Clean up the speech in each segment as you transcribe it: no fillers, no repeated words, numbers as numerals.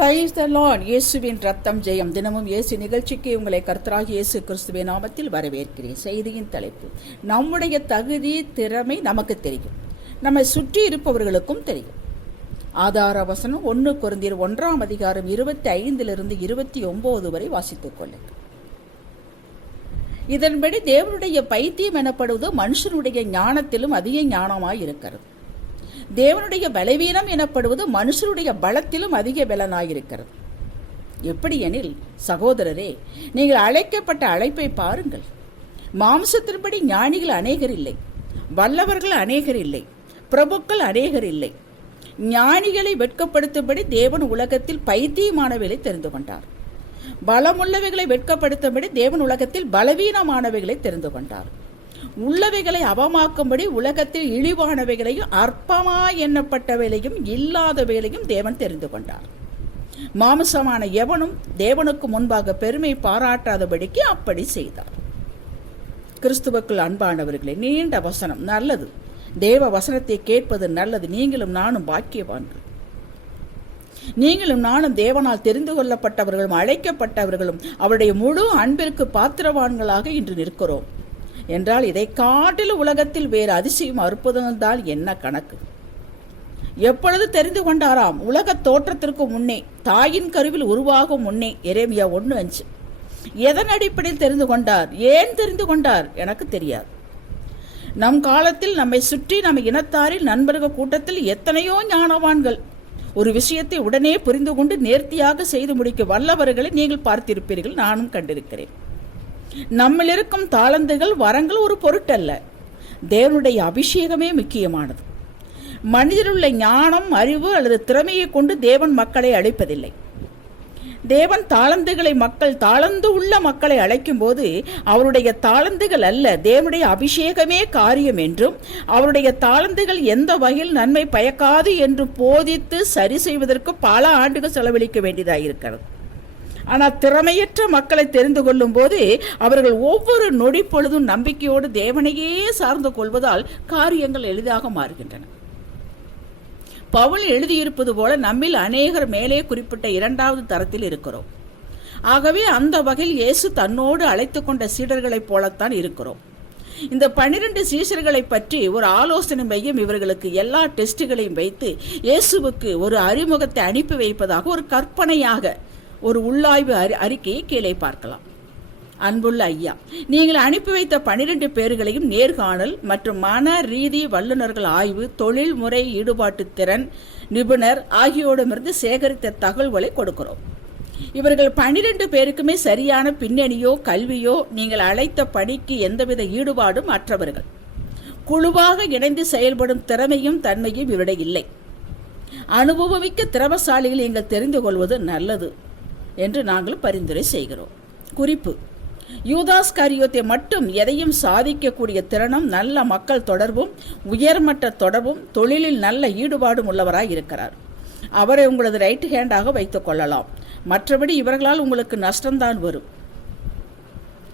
Praise the Lord. இயேசுவின் ரத்தம் ஜெயம். தினமும் இயேசு நிகழ்ச்சிக்கு உங்களை கர்த்தராகிய இயேசு கிறிஸ்துவின் நாமத்தில் வரவேற்கிறேன். செய்தியின் தலைப்பு: நம்முடைய தகுதி திறமை நமக்கு தெரியும், நம்மை சுற்றி இருப்பவர்களுக்கும் தெரியும். ஆதார வசனம் 1 கொரிந்தியர் 1:25 29 வரை வாசித்துக் கொள்ளுங்கள். இதன்படி தேவனுடைய பைத்தியம் எனப்படுவது மனுஷனுடைய ஞானத்திலும் அதிக ஞானமாய் இருக்கிறது. தேவனுடைய பலவீனம் எனப்படுவது மனுஷருடைய பலத்திலும் அதிக பலனாயிருக்கிறது. எப்படி எனில், சகோதரரே, நீங்கள் அழைக்கப்பட்ட அழைப்பை பாருங்கள். மாம்சத்தின்படி ஞானிகள் அநேகர் இல்லை, வல்லவர்கள் அநேகர் இல்லை, பிரபுக்கள் அநேகர் இல்லை. ஞானிகளை வெட்கப்படுத்தும்படி தேவன் உலகத்தில் பைத்தியமானவைகளை தெரிந்து கொண்டார். பலமுள்ளவைகளை வெட்கப்படுத்தும்படி தேவன் உலகத்தில் பலவீனமானவைகளை தெரிந்து கொண்டார். உள்ளவைகளை அவமாக்கும்படி உலகத்தில் இழிவானவைகளையும் அற்பமாய் எண்ணப்பட்டவைகளையும் இல்லாதவைகளையும் தேவன் தெரிந்து கொண்டார். மாம்சமான எவனும் தேவனுக்கு முன்பாக பெருமை பாராட்டாதபடிக்கு அப்படி செய்தார். கிறிஸ்துவுக்குள் அன்பானவர்களே, நீண்ட வசனம் நல்லது. தேவ வசனத்தை கேட்பது நல்லது. நீங்களும் நானும் பாக்கியவான்கள். நீங்களும் நானும் தேவனால் தெரிந்து கொள்ளப்பட்டவர்களும் அழைக்கப்பட்டவர்களும் அவருடைய முழு அன்பிற்கு பாத்திரவான்களாக இன்று நிற்கிறோம் என்றால் இதை காட்டிலும் உலகத்தில் வேறு அதிசயம் அற்புதம்தான் என்ன கணக்கு. எப்பொழுது தெரிந்து கொண்டாராம்? உலக தோற்றத்திற்கு முன்னே, தாயின் கருவில் உருவாகும் முன்னே. எரேமியா 1:5. எதன் அடிப்படையில் தெரிந்து கொண்டார்? ஏன் தெரிந்து கொண்டார்? எனக்கு தெரியாது. நம் காலத்தில் நம்மை சுற்றி நம்ம இனத்தாரில் நண்பர்கள் கூட்டத்தில் எத்தனையோ ஞானவான்கள் ஒரு விஷயத்தை உடனே புரிந்து கொண்டு நேர்த்தியாக செய்து முடிக்க வல்லவர்களை நீங்கள் பார்த்திருப்பீர்கள், நானும் கண்டிருக்கிறேன். நம்மில் இருக்கும் தாளந்துகள், வரங்கள் ஒரு பொருட்டல்ல. தேவனுடைய அபிஷேகமே முக்கியமானது. மனிதருள்ள ஞானம், அறிவு அல்லது திறமையை கொண்டு தேவன் மக்களை அழைப்பதில்லை. தேவன் தாளந்துகளை, தாளந்து உள்ள மக்களை அழைக்கும் போது அவருடைய தாளந்துகள் அல்ல, தேவனுடைய அபிஷேகமே காரியம் என்றும், அவருடைய தாளந்துகள் எந்த வகையில் நன்மை பயக்காது என்று போதித்து சரி செய்வதற்கு பல ஆண்டுகள் செலவழிக்க வேண்டியதாயிருக்கிறது. ஆனால் திறமையற்ற மக்களை தெரிந்து கொள்ளும் போது அவர்கள் ஒவ்வொரு நொடி பொழுதும் நம்பிக்கையோடு தேவனையே சார்ந்து கொள்வதால் காரியங்கள் எளிதாக மாறுகின்றன. பவுல் எழுதியிருப்பது போல நம்மில் அநேகர் மேலே குறிப்பிட்ட 2வது தரத்தில் இருக்கிறோம். ஆகவே அந்த வகையில் இயேசு தன்னோடு அழைத்து கொண்ட சீடர்களைப் போலத்தான் இருக்கிறோம். இந்த 12 சீஷர்களை பற்றி ஒரு ஆலோசனை மையம் இவர்களுக்கு எல்லா டெஸ்டுகளையும் வைத்து இயேசுவுக்கு ஒரு அறிமுகத்தை அனுப்பி வைப்பதாக ஒரு கற்பனையாக ஒரு உள்ளாய்வு அறிக்கையை கீழே பார்க்கலாம். அன்புள்ள ஐயா, நீங்கள் அனுப்பி வைத்த 12 பேர்களையும் நேர்காணல் மற்றும் மன ரீதி வல்லுநர்கள் ஆய்வு, தொழில்முறை ஈடுபாட்டு திறன் நிபுணர் ஆகியோரிடமிருந்து சேகரித்த தகவல்களை கொடுக்கிறோம். இவர்கள் 12 பேருக்குமே சரியான பின்னணியோ கல்வியோ, நீங்கள் அழைத்த பணிக்கு எந்தவித ஈடுபாடும் அற்றவர்கள். குழுவாக இணைந்து செயல்படும் திறமையும் தன்மையும் இவரிடம் இல்லை. அனுபவமிக்க திறமசாலிகள் நீங்கள் தெரிந்து கொள்வது நல்லது என்று நாங்கள் பரிந்துரை செய்கிறோம். குறிப்பு: யூதாஸ் காரியோத்தை மட்டும் எதையும் சாதிக்கக்கூடிய திறனும், நல்ல மக்கள் தொடர்பும், உயர்மட்ட தொடர்பும், தொழிலில் நல்ல ஈடுபாடும் உள்ளவராய் இருக்கிறார். அவரை உங்களது ரைட் ஹேண்டாக வைத்துக் கொள்ளலாம். மற்றபடி இவர்களால் உங்களுக்கு நஷ்டம்தான் வரும்.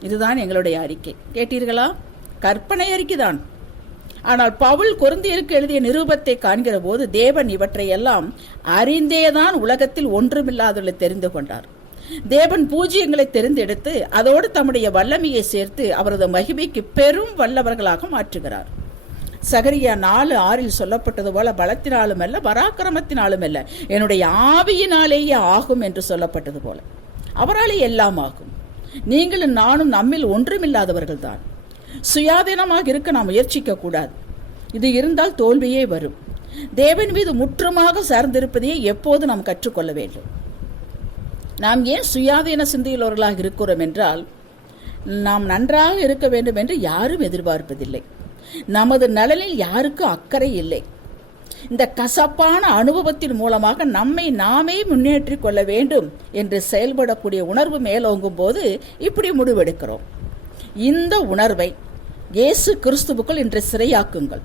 இதுதான் எங்களுடைய அறிக்கை. கேட்டீர்களா? கற்பனை அறிக்கைதான். ஆனால் பவுல் கொரிந்தியருக்கு எழுதிய நிருபத்தை காண்கிற போது தேவன் இவற்றையெல்லாம் அறிந்தேதான் உலகத்தில் ஒன்றுமில்லாதவர்களை தெரிந்து கொண்டார். தேவன் பூஜ்யங்களை தெரிந்தெடுத்து அதோடு தம்முடைய வல்லமையை சேர்த்து அவரது மகிமைக்கு பெரும் வல்லவர்களாக மாற்றுகிறார். சகரியா 4:6 சொல்லப்பட்டது போல, பலத்தினாலும் அல்ல, பராக்கிரமத்தினாலும் அல்ல, என்னுடைய ஆவியினாலேயே ஆகும் என்று சொல்லப்பட்டது போல அவராலே எல்லாம் ஆகும். நீங்களும் நானும் நம்மில் ஒன்றுமில்லாதவர்கள் தான். சுயாதீனமாக இருக்க நாம் முயற்சிக்க கூடாது. இது இருந்தால் தோல்வியே வரும். தேவன் மீது முற்றுமாக சார்ந்திருப்பதையே எப்போது நாம் கற்றுக்கொள்ள வேண்டும். நாம் ஏன் சுயாதீன சிந்தையுள்ளவர்களாக இருக்கிறோம் என்றால், நாம் நன்றாக இருக்க வேண்டும் என்று யாரும் எதிர்பார்ப்பதில்லை. நமது நலனில் யாருக்கும் அக்கறை இல்லை. இந்த கசப்பான அனுபவத்தின் மூலமாக நம்மை நாமே முன்னேற்றிக் கொள்ள வேண்டும் என்று செயல்படக்கூடிய உணர்வு மேலோங்கும் போது இப்படி முடிவெடுக்கிறோம். இந்த உணர்வை இயேசு கிறிஸ்துவுக்குள் இன்று சிறையாக்குங்கள்.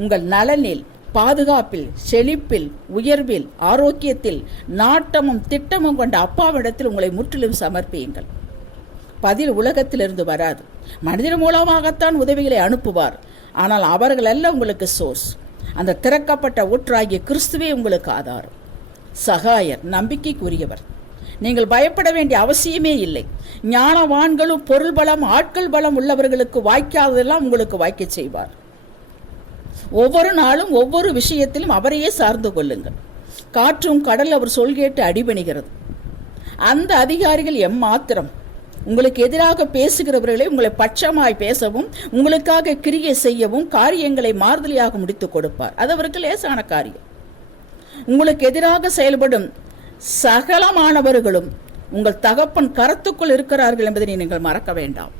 உங்கள் நலனில், பாதுகாப்பில், செழிப்பில், உயர்வில், ஆரோக்கியத்தில் நாட்டமும் திட்டமும் கொண்ட அப்பாவிடத்தில் உங்களை முற்றிலும் சமர்ப்பியுங்கள். பதில் உலகத்திலிருந்து வராது. மனிதர் மூலமாகத்தான் உதவிகளை அனுப்புவார். ஆனால் அவர்கள் அல்ல உங்களுக்கு சோர்ஸ். அந்த திறக்கப்பட்ட ஊற்றாகிய கிறிஸ்துவே உங்களுக்கு ஆதாரம். சகாயர், நம்பிக்கைக்குரியவர். நீங்கள் பயப்பட வேண்டிய அவசியமே இல்லை. ஞானவான்களும் பொருள் பலம் ஆட்கள் பலம் உள்ளவர்களுக்கு வாய்க்காததெல்லாம் உங்களுக்கு வாய்க்க செய்வார். ஒவ்வொரு நாளும் ஒவ்வொரு விஷயத்திலும் அவரையே சார்ந்து கொள்ளுங்கள். காற்றும் கடல் அவர் சொல் கேட்டு அடிபணிகிறது. அந்த அதிகாரிகள் எம்மாத்திரம் உங்களுக்கு எதிராக பேசுகிறவர்களை உங்களை பட்சமாய் பேசவும் உங்களுக்காக கிரியை செய்யவும் காரியங்களை மாறுதலியாக முடித்துக் கொடுப்பார். அது அவருக்கு லேசான காரியம். உங்களுக்கு எதிராக செயல்படும் சகலமானவர்களும் உங்கள் தகப்பன் கரத்துக்குள் இருக்கிறார்கள் என்பதை நீங்கள் மறக்க வேண்டாம்.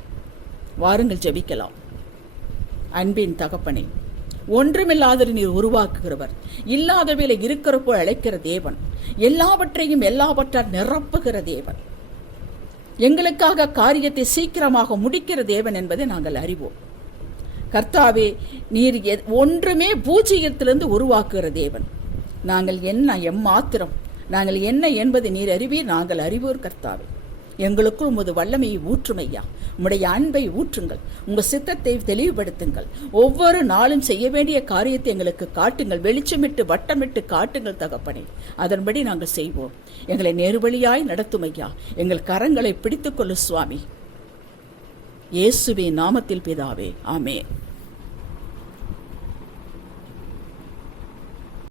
வாருங்கள் ஜெபிக்கலாம். அன்பின் தகப்பனே, ஒன்றுமில்லாத நீர் உருவாக்குகிறவர், இல்லாதவைகளை இருக்கிற போல் அழைக்கிற தேவன், எல்லாவற்றையும் எல்லாவற்றால் நிரப்புகிற தேவன், எங்களுக்காக காரியத்தை சீக்கிரமாக முடிக்கிற தேவன் என்பதை நாங்கள் அறிவோம். கர்த்தாவே, நீர் ஒன்றுமே பூஜ்ஜியத்திலிருந்து உருவாக்குகிற தேவன். நாங்கள் என்ன எம்மாத்திரம், நாங்கள் என்ன என்பதை நீர் அறிவீர், நாங்கள் அறிவோர். கர்த்தாவே, எங்களுக்குள் உமது வல்லமையை ஊற்றுமையா, உம்முடைய அன்பை ஊற்றுங்கள், உங்கள் சித்தத்தை தெளிவுபடுத்துங்கள். ஒவ்வொரு நாளும் செய்ய வேண்டிய காரியத்தை எங்களுக்கு காட்டுங்கள், வெளிச்சமிட்டு வட்டமிட்டு காட்டுங்கள் தகப்பனே. அதன்படி நாங்கள் செய்வோம். எங்களை நேர்வழியாய் நடத்தும் ஐயா. எங்கள் கரங்களை பிடித்துக்கொள்ளு சுவாமி. இயேசுவின் நாமத்தில் பிதாவே, ஆமென்.